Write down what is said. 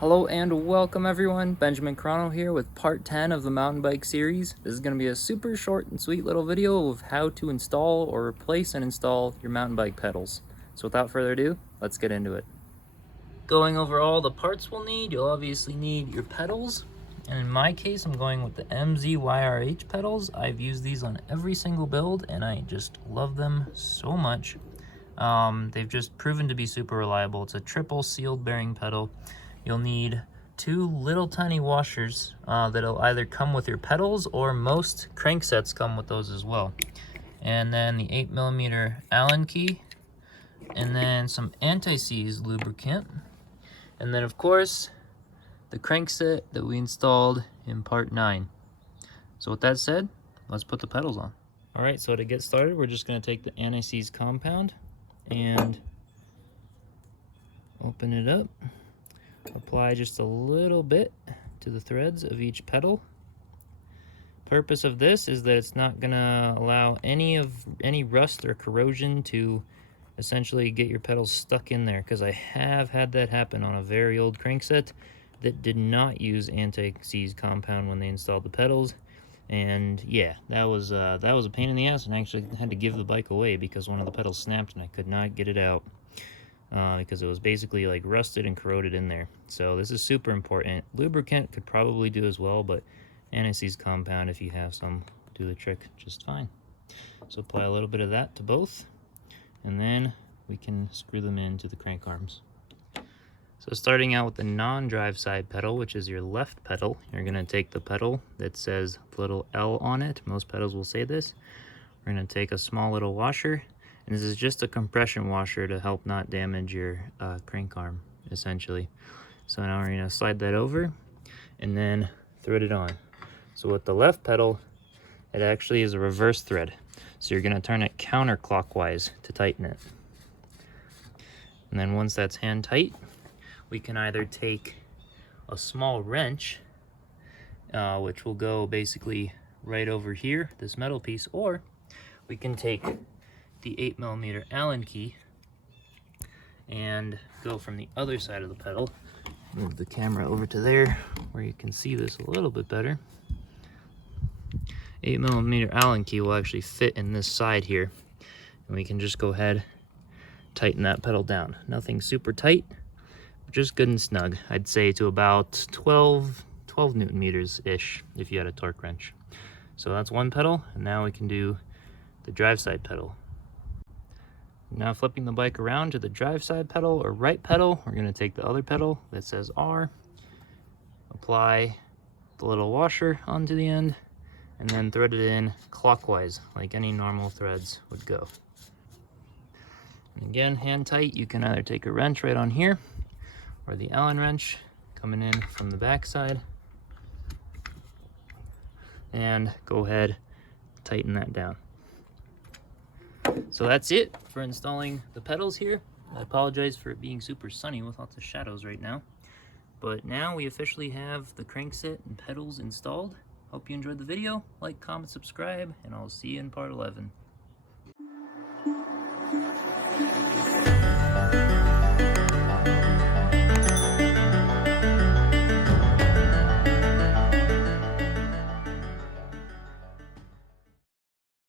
Hello and welcome everyone, Benjamin Carano here with part 10 of the mountain bike series. This is going to be a super short and sweet little video of how to install or replace and install your mountain bike pedals. So without further ado, let's get into it. Going over all the parts we'll need, you'll obviously need your pedals. And in my case, I'm going with the MZYRH pedals. I've used these on every single build and I just love them so much. They've just proven to be super reliable. It's a triple sealed bearing pedal. You'll need two little tiny washers that'll either come with your pedals, or most crank sets come with those as well. And then the 8mm Allen key, and then some anti-seize lubricant. And then of course, the crank set that we installed in part 9. So with that said, let's put the pedals on. All right, so to get started, we're just gonna take the anti-seize compound and open it up. Apply just a little bit to the threads of each pedal. Purpose of this is that it's not gonna allow any rust or corrosion to essentially get your pedals stuck in there, because I have had that happen on a very old crank set that did not use anti-seize compound when they installed the pedals. And yeah, that was a pain in the ass, and I actually had to give the bike away because one of the pedals snapped and I could not get it out. Because it was basically like rusted and corroded in there. So this is super important. Lubricant could probably do as well, but anti-seize compound, if you have some, do the trick just fine. So apply a little bit of that to both, and then we can screw them into the crank arms. So starting out with the non-drive side pedal, which is your left pedal, you're gonna take the pedal that says little L on it. Most pedals will say this. We're gonna take a small little washer. And this is just a compression washer to help not damage your crank arm, essentially. So now we're going to slide that over and then thread it on. So with the left pedal, it actually is a reverse thread. So you're going to turn it counterclockwise to tighten it. And then once that's hand tight, we can either take a small wrench, which will go basically right over here, this metal piece, or we can take the 8mm Allen key and go from the other side of the pedal. Move the camera over to there where you can see this a little bit better. 8mm Allen key will actually fit in this side here, and we can just go ahead, tighten that pedal down. Nothing super tight, but just good and snug. I'd say to about 12 Newton meters ish if you had a torque wrench. So that's one pedal, and now we can do the drive side pedal. Now flipping the bike around to the drive side pedal or right pedal, we're going to take the other pedal that says R, apply the little washer onto the end, and then thread it in clockwise like any normal threads would go. And again, hand tight, you can either take a wrench right on here or the Allen wrench coming in from the back side, and go ahead, tighten that down. So that's it for installing the pedals here. I apologize for it being super sunny with lots of shadows right now. But now we officially have the crankset and pedals installed. Hope you enjoyed the video. Like, comment, subscribe, and I'll see you in part 11.